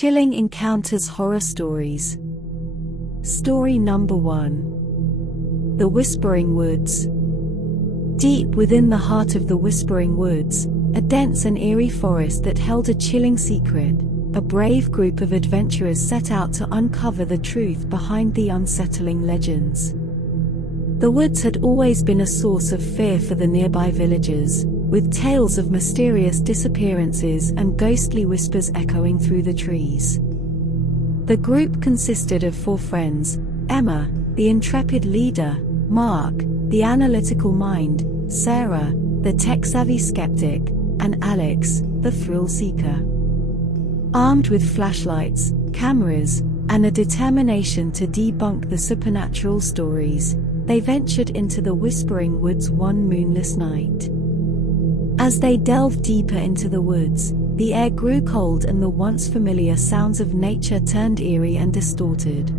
Chilling Encounters Horror Stories. Story number 1. The Whispering Woods. Deep within the heart of the Whispering Woods, a dense and eerie forest that held a chilling secret, a brave group of adventurers set out to uncover the truth behind the unsettling legends. The woods had always been a source of fear for the nearby villagers, with tales of mysterious disappearances and ghostly whispers echoing through the trees. The group consisted of 4 friends: Emma, the intrepid leader; Mark, the analytical mind; Sarah, the tech-savvy skeptic; and Alex, the thrill-seeker. Armed with flashlights, cameras, and a determination to debunk the supernatural stories, they ventured into the Whispering Woods one moonless night. As they delved deeper into the woods, the air grew cold and the once familiar sounds of nature turned eerie and distorted.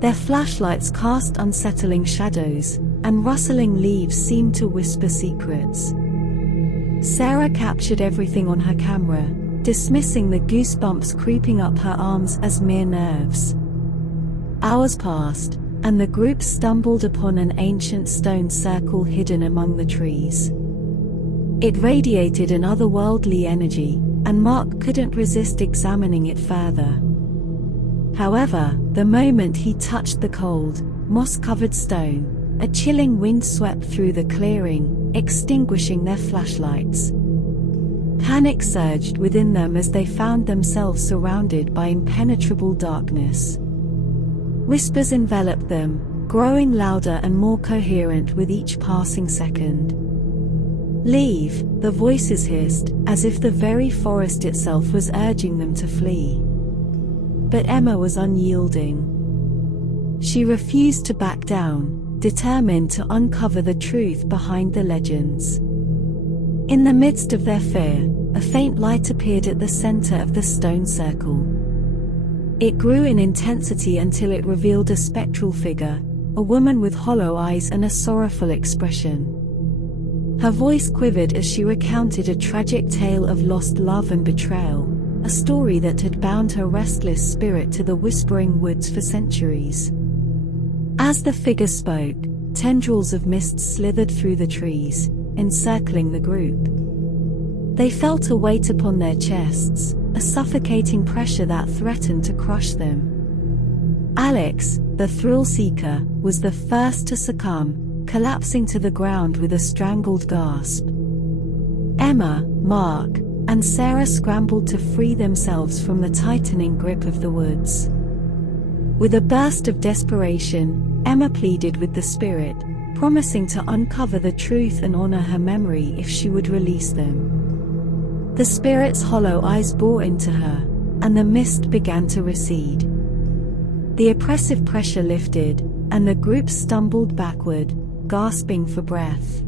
Their flashlights cast unsettling shadows, and rustling leaves seemed to whisper secrets. Sarah captured everything on her camera, dismissing the goosebumps creeping up her arms as mere nerves. Hours passed, and the group stumbled upon an ancient stone circle hidden among the trees. It radiated an otherworldly energy, and Mark couldn't resist examining it further. However, the moment he touched the cold, moss-covered stone, a chilling wind swept through the clearing, extinguishing their flashlights. Panic surged within them as they found themselves surrounded by impenetrable darkness. Whispers enveloped them, growing louder and more coherent with each passing second. "Leave," the voices hissed, as if the very forest itself was urging them to flee. But Emma was unyielding. She refused to back down, determined to uncover the truth behind the legends. In the midst of their fear, a faint light appeared at the center of the stone circle. It grew in intensity until it revealed a spectral figure, a woman with hollow eyes and a sorrowful expression. Her voice quivered as she recounted a tragic tale of lost love and betrayal, a story that had bound her restless spirit to the Whispering Woods for centuries. As the figure spoke, tendrils of mist slithered through the trees, encircling the group. They felt a weight upon their chests, a suffocating pressure that threatened to crush them. Alex, the thrill-seeker, was the first to succumb, collapsing to the ground with a strangled gasp. Emma, Mark, and Sarah scrambled to free themselves from the tightening grip of the woods. With a burst of desperation, Emma pleaded with the spirit, promising to uncover the truth and honor her memory if she would release them. The spirit's hollow eyes bore into her, and the mist began to recede. The oppressive pressure lifted, and the group stumbled backward, gasping for breath.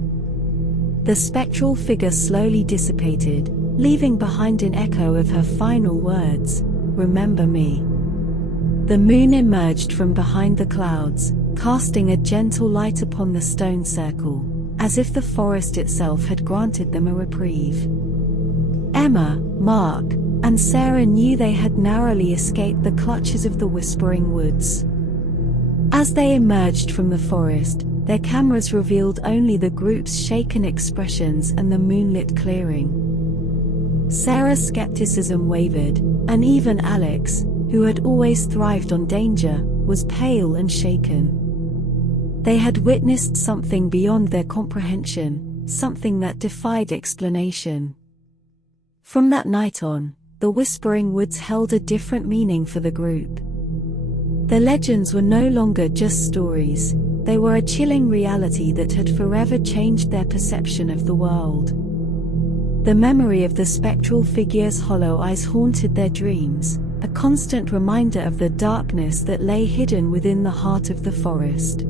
The spectral figure slowly dissipated, leaving behind an echo of her final words, "Remember me." The moon emerged from behind the clouds, casting a gentle light upon the stone circle, as if the forest itself had granted them a reprieve. Emma, Mark, and Sarah knew they had narrowly escaped the clutches of the Whispering Woods. As they emerged from the forest, their cameras revealed only the group's shaken expressions and the moonlit clearing. Sarah's skepticism wavered, and even Alex, who had always thrived on danger, was pale and shaken. They had witnessed something beyond their comprehension, something that defied explanation. From that night on, the Whispering Woods held a different meaning for the group. The legends were no longer just stories, they were a chilling reality that had forever changed their perception of the world. The memory of the spectral figure's hollow eyes haunted their dreams, a constant reminder of the darkness that lay hidden within the heart of the forest.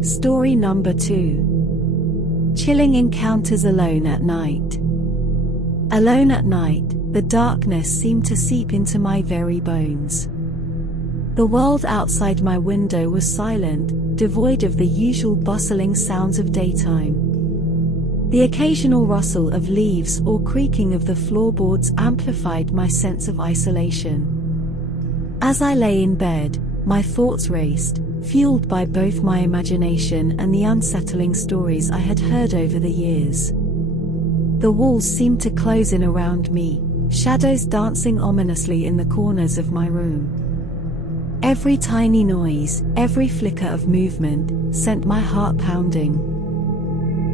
Story number 2. Chilling Encounters Alone at Night. Alone at night, the darkness seemed to seep into my very bones. The world outside my window was silent, devoid of the usual bustling sounds of daytime. The occasional rustle of leaves or creaking of the floorboards amplified my sense of isolation. As I lay in bed, my thoughts raced, fueled by both my imagination and the unsettling stories I had heard over the years. The walls seemed to close in around me, shadows dancing ominously in the corners of my room. Every tiny noise, every flicker of movement, sent my heart pounding.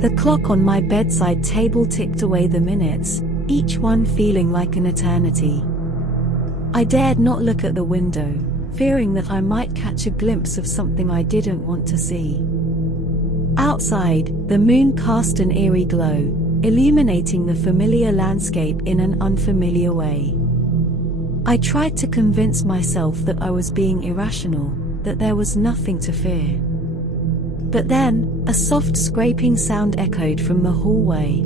The clock on my bedside table ticked away the minutes, each one feeling like an eternity. I dared not look at the window, fearing that I might catch a glimpse of something I didn't want to see. Outside, the moon cast an eerie glow, illuminating the familiar landscape in an unfamiliar way. I tried to convince myself that I was being irrational, that there was nothing to fear. But then, a soft scraping sound echoed from the hallway.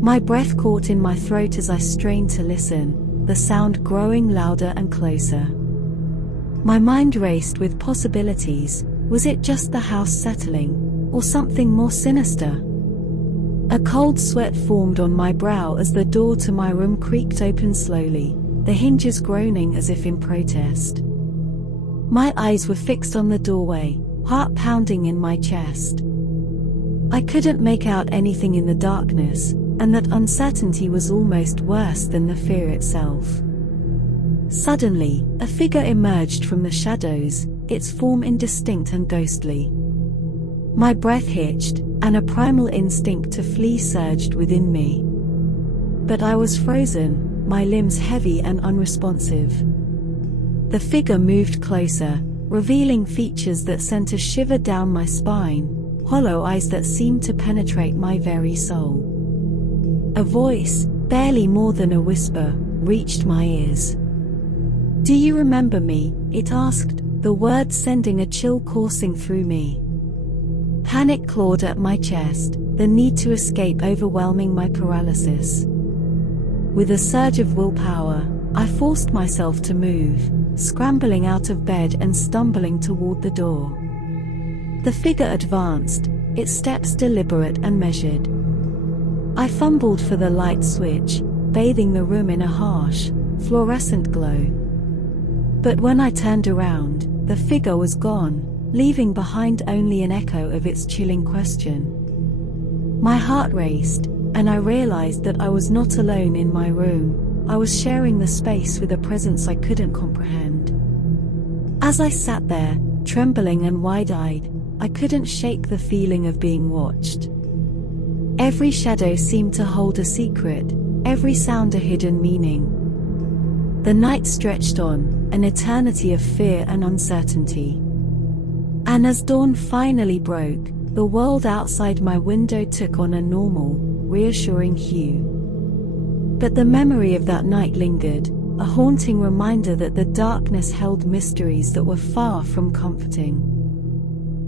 My breath caught in my throat as I strained to listen, the sound growing louder and closer. My mind raced with possibilities. Was it just the house settling, or something more sinister? A cold sweat formed on my brow as the door to my room creaked open slowly, the hinges groaning as if in protest. My eyes were fixed on the doorway, heart pounding in my chest. I couldn't make out anything in the darkness, and that uncertainty was almost worse than the fear itself. Suddenly, a figure emerged from the shadows, its form indistinct and ghostly. My breath hitched, and a primal instinct to flee surged within me. But I was frozen, my limbs heavy and unresponsive. The figure moved closer, revealing features that sent a shiver down my spine, hollow eyes that seemed to penetrate my very soul. A voice, barely more than a whisper, reached my ears. "Do you remember me?" it asked, the words sending a chill coursing through me. Panic clawed at my chest, the need to escape overwhelming my paralysis. With a surge of willpower, I forced myself to move, scrambling out of bed and stumbling toward the door. The figure advanced, its steps deliberate and measured. I fumbled for the light switch, bathing the room in a harsh, fluorescent glow. But when I turned around, the figure was gone, leaving behind only an echo of its chilling question. My heart raced, and I realized that I was not alone in my room. I was sharing the space with a presence I couldn't comprehend. As I sat there, trembling and wide-eyed, I couldn't shake the feeling of being watched. Every shadow seemed to hold a secret, every sound a hidden meaning. The night stretched on, an eternity of fear and uncertainty. And as dawn finally broke, the world outside my window took on a normal, reassuring hue. But the memory of that night lingered, a haunting reminder that the darkness held mysteries that were far from comforting.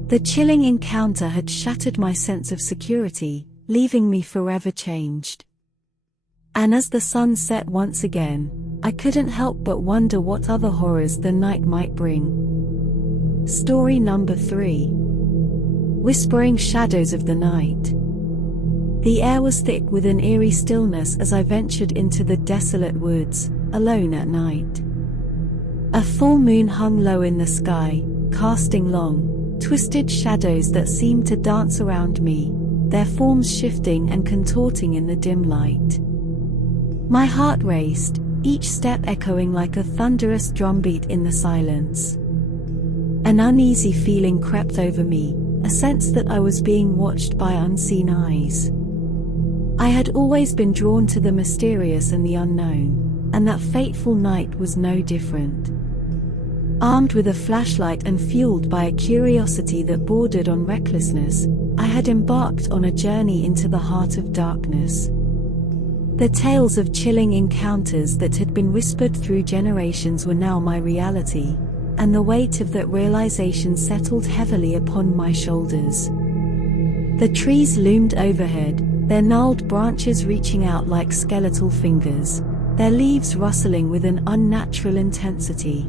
The chilling encounter had shattered my sense of security, leaving me forever changed. And as the sun set once again, I couldn't help but wonder what other horrors the night might bring. Story number 3. Whispering Shadows of the Night. The air was thick with an eerie stillness as I ventured into the desolate woods, alone at night. A full moon hung low in the sky, casting long, twisted shadows that seemed to dance around me, their forms shifting and contorting in the dim light. My heart raced, each step echoing like a thunderous drumbeat in the silence. An uneasy feeling crept over me, a sense that I was being watched by unseen eyes. I had always been drawn to the mysterious and the unknown, and that fateful night was no different. Armed with a flashlight and fueled by a curiosity that bordered on recklessness, I had embarked on a journey into the heart of darkness. The tales of chilling encounters that had been whispered through generations were now my reality, and the weight of that realization settled heavily upon my shoulders. The trees loomed overhead, their gnarled branches reaching out like skeletal fingers, their leaves rustling with an unnatural intensity.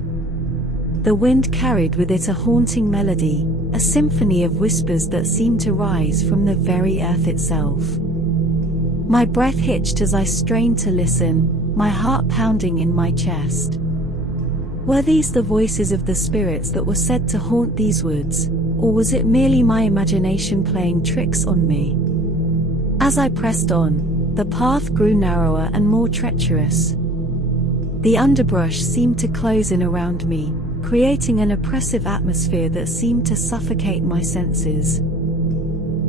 The wind carried with it a haunting melody, a symphony of whispers that seemed to rise from the very earth itself. My breath hitched as I strained to listen, my heart pounding in my chest. Were these the voices of the spirits that were said to haunt these woods, or was it merely my imagination playing tricks on me? As I pressed on, the path grew narrower and more treacherous. The underbrush seemed to close in around me, creating an oppressive atmosphere that seemed to suffocate my senses.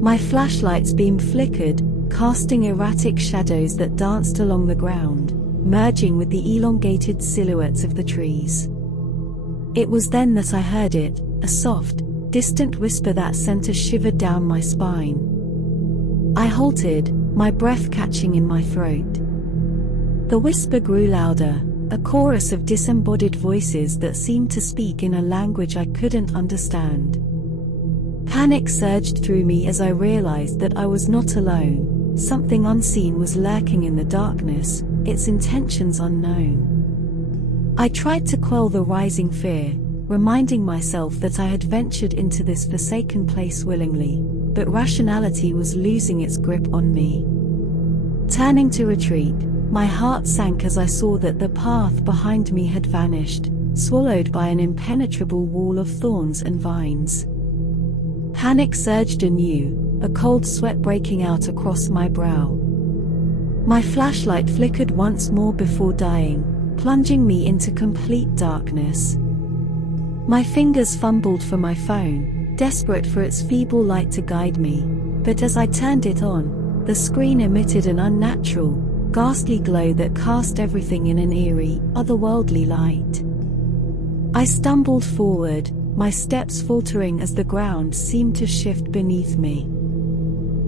My flashlight's beam flickered, casting erratic shadows that danced along the ground, merging with the elongated silhouettes of the trees. It was then that I heard it, a soft, distant whisper that sent a shiver down my spine. I halted, my breath catching in my throat. The whisper grew louder, a chorus of disembodied voices that seemed to speak in a language I couldn't understand. Panic surged through me as I realized that I was not alone. Something unseen was lurking in the darkness, its intentions unknown. I tried to quell the rising fear, reminding myself that I had ventured into this forsaken place willingly, but rationality was losing its grip on me. Turning to retreat, my heart sank as I saw that the path behind me had vanished, swallowed by an impenetrable wall of thorns and vines. Panic surged anew, a cold sweat breaking out across my brow. My flashlight flickered once more before dying, plunging me into complete darkness. My fingers fumbled for my phone, desperate for its feeble light to guide me, but as I turned it on, the screen emitted an unnatural, ghastly glow that cast everything in an eerie, otherworldly light. I stumbled forward, my steps faltering as the ground seemed to shift beneath me.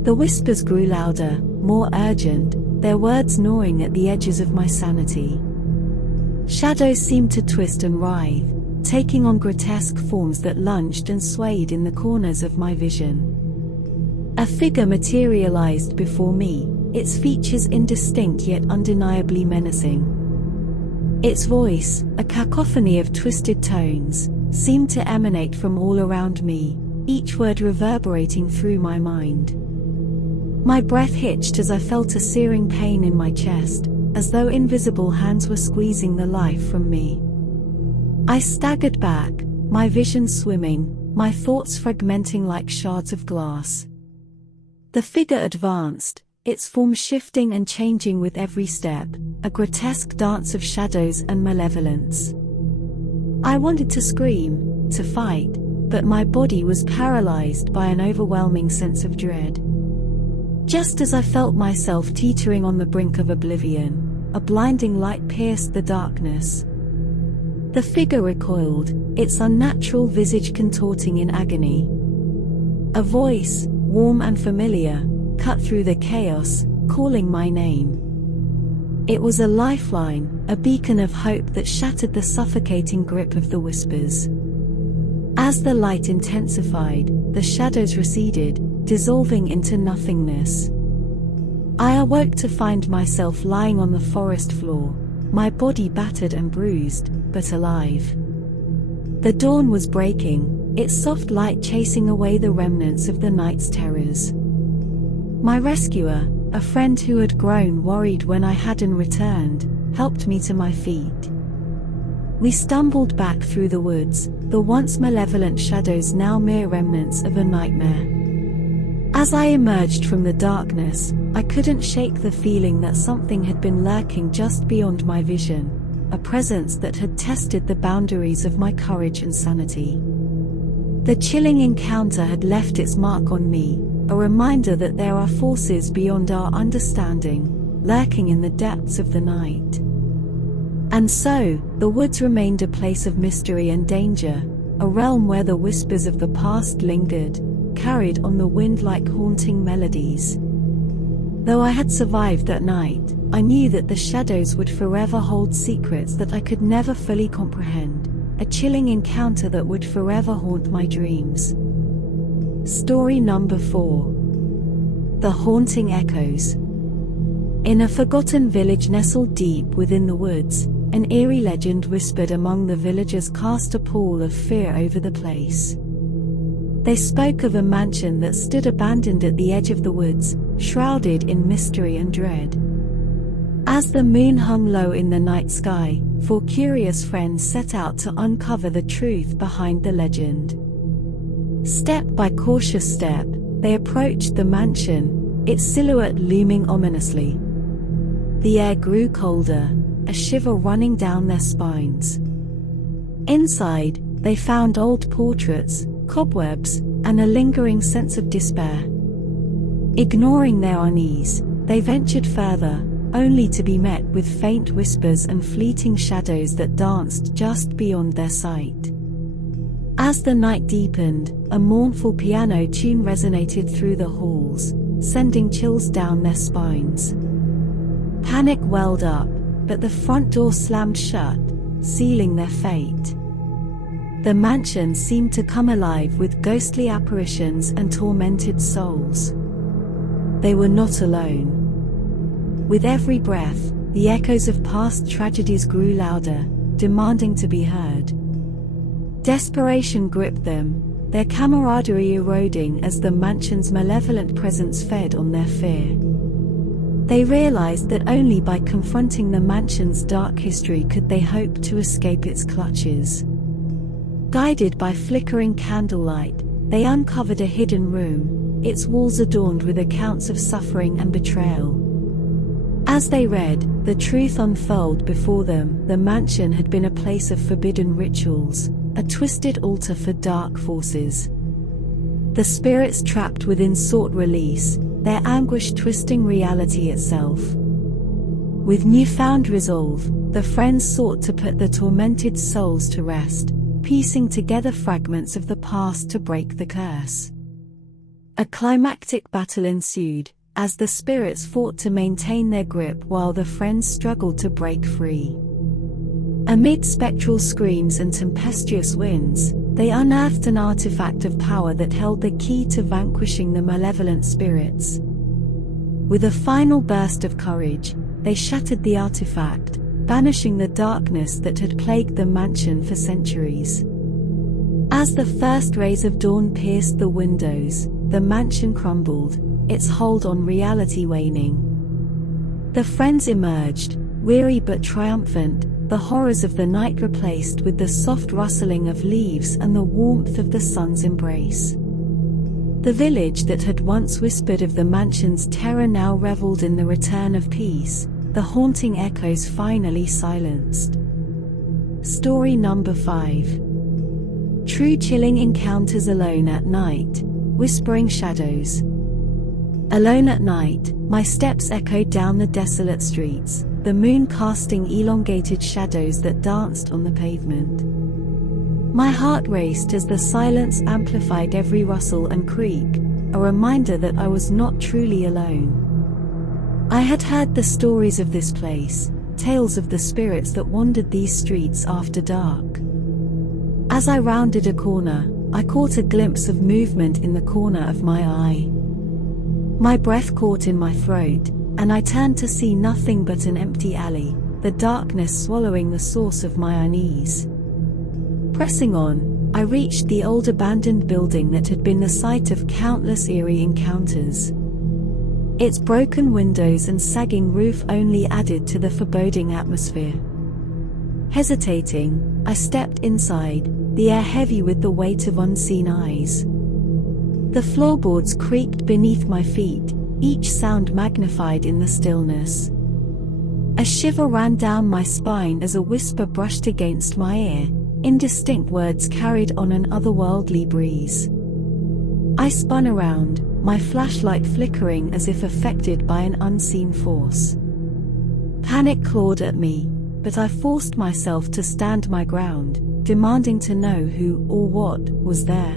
The whispers grew louder, more urgent, their words gnawing at the edges of my sanity. Shadows seemed to twist and writhe, taking on grotesque forms that lunged and swayed in the corners of my vision. A figure materialized before me, its features indistinct yet undeniably menacing. Its voice, a cacophony of twisted tones, seemed to emanate from all around me, each word reverberating through my mind. My breath hitched as I felt a searing pain in my chest, as though invisible hands were squeezing the life from me. I staggered back, my vision swimming, my thoughts fragmenting like shards of glass. The figure advanced, its form shifting and changing with every step, a grotesque dance of shadows and malevolence. I wanted to scream, to fight, but my body was paralyzed by an overwhelming sense of dread. Just as I felt myself teetering on the brink of oblivion, a blinding light pierced the darkness. The figure recoiled, its unnatural visage contorting in agony. A voice, warm and familiar, cut through the chaos, calling my name. It was a lifeline, a beacon of hope that shattered the suffocating grip of the whispers. As the light intensified, the shadows receded, dissolving into nothingness. I awoke to find myself lying on the forest floor, my body battered and bruised, but alive. The dawn was breaking, its soft light chasing away the remnants of the night's terrors. My rescuer, a friend who had grown worried when I hadn't returned, helped me to my feet. We stumbled back through the woods, the once malevolent shadows now mere remnants of a nightmare. As I emerged from the darkness, I couldn't shake the feeling that something had been lurking just beyond my vision, a presence that had tested the boundaries of my courage and sanity. The chilling encounter had left its mark on me, a reminder that there are forces beyond our understanding, lurking in the depths of the night. And so, the woods remained a place of mystery and danger, a realm where the whispers of the past lingered, carried on the wind like haunting melodies. Though I had survived that night, I knew that the shadows would forever hold secrets that I could never fully comprehend, a chilling encounter that would forever haunt my dreams. Story number 4. The Haunting Echoes. In a forgotten village nestled deep within the woods, an eerie legend whispered among the villagers cast a pall of fear over the place. They spoke of a mansion that stood abandoned at the edge of the woods, shrouded in mystery and dread. As the moon hung low in the night sky, 4 curious friends set out to uncover the truth behind the legend. Step by cautious step, they approached the mansion, its silhouette looming ominously. The air grew colder, a shiver running down their spines. Inside, they found old portraits, cobwebs, and a lingering sense of despair. Ignoring their unease, they ventured further, only to be met with faint whispers and fleeting shadows that danced just beyond their sight. As the night deepened, a mournful piano tune resonated through the halls, sending chills down their spines. Panic welled up, but the front door slammed shut, sealing their fate. The mansion seemed to come alive with ghostly apparitions and tormented souls. They were not alone. With every breath, the echoes of past tragedies grew louder, demanding to be heard. Desperation gripped them, their camaraderie eroding as the mansion's malevolent presence fed on their fear. They realized that only by confronting the mansion's dark history could they hope to escape its clutches. Guided by flickering candlelight, they uncovered a hidden room, its walls adorned with accounts of suffering and betrayal. As they read, the truth unfurled before them. The mansion had been a place of forbidden rituals, a twisted altar for dark forces. The spirits trapped within sought release, their anguish twisting reality itself. With newfound resolve, the friends sought to put the tormented souls to rest, piecing together fragments of the past to break the curse. A climactic battle ensued, as the spirits fought to maintain their grip while the friends struggled to break free. Amid spectral screams and tempestuous winds, they unearthed an artifact of power that held the key to vanquishing the malevolent spirits. With a final burst of courage, they shattered the artifact, banishing the darkness that had plagued the mansion for centuries. As the first rays of dawn pierced the windows, the mansion crumbled, its hold on reality waning. The friends emerged, weary but triumphant, the horrors of the night replaced with the soft rustling of leaves and the warmth of the sun's embrace. The village that had once whispered of the mansion's terror now reveled in the return of peace, the haunting echoes finally silenced. Story number 5. True chilling encounters alone at night, whispering shadows. Alone at night, my steps echoed down the desolate streets, the moon casting elongated shadows that danced on the pavement. My heart raced as the silence amplified every rustle and creak, a reminder that I was not truly alone. I had heard the stories of this place, tales of the spirits that wandered these streets after dark. As I rounded a corner, I caught a glimpse of movement in the corner of my eye. My breath caught in my throat, and I turned to see nothing but an empty alley, the darkness swallowing the source of my unease. Pressing on, I reached the old abandoned building that had been the site of countless eerie encounters. Its broken windows and sagging roof only added to the foreboding atmosphere. Hesitating, I stepped inside, the air heavy with the weight of unseen eyes. The floorboards creaked beneath my feet, each sound magnified in the stillness. A shiver ran down my spine as a whisper brushed against my ear, indistinct words carried on an otherworldly breeze. I spun around, my flashlight flickering as if affected by an unseen force. Panic clawed at me, but I forced myself to stand my ground, demanding to know who or what was there.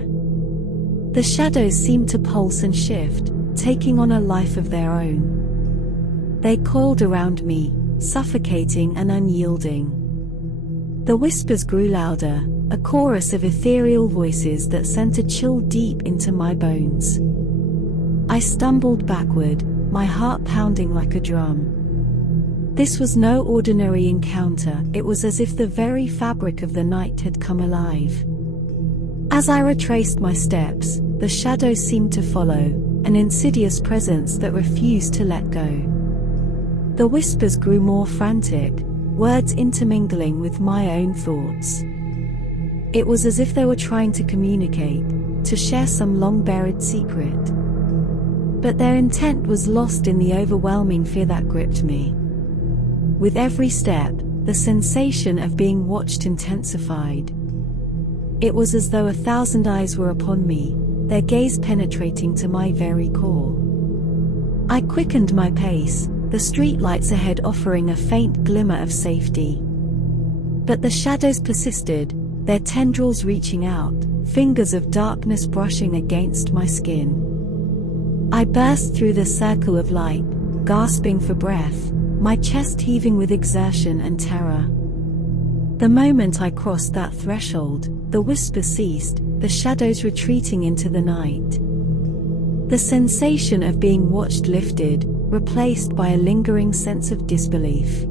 The shadows seemed to pulse and shift, taking on a life of their own. They coiled around me, suffocating and unyielding. The whispers grew louder, a chorus of ethereal voices that sent a chill deep into my bones. I stumbled backward, my heart pounding like a drum. This was no ordinary encounter, it was as if the very fabric of the night had come alive. As I retraced my steps, the shadows seemed to follow, an insidious presence that refused to let go. The whispers grew more frantic, words intermingling with my own thoughts. It was as if they were trying to communicate, to share some long-buried secret. But their intent was lost in the overwhelming fear that gripped me. With every step, the sensation of being watched intensified. It was as though 1,000 eyes were upon me, their gaze penetrating to my very core. I quickened my pace, the streetlights ahead offering a faint glimmer of safety. But the shadows persisted, their tendrils reaching out, fingers of darkness brushing against my skin. I burst through the circle of light, gasping for breath, my chest heaving with exertion and terror. The moment I crossed that threshold, the whispers ceased, the shadows retreating into the night. The sensation of being watched lifted, replaced by a lingering sense of disbelief.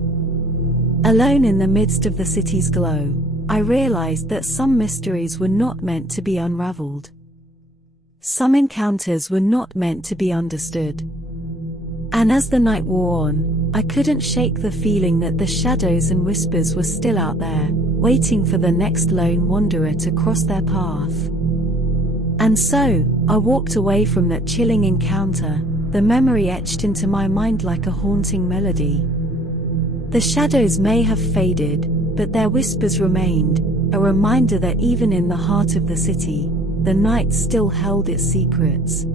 Alone in the midst of the city's glow, I realized that some mysteries were not meant to be unraveled. Some encounters were not meant to be understood. And as the night wore on, I couldn't shake the feeling that the shadows and whispers were still out there, waiting for the next lone wanderer to cross their path. And so, I walked away from that chilling encounter, the memory etched into my mind like a haunting melody. The shadows may have faded, but their whispers remained, a reminder that even in the heart of the city, the night still held its secrets.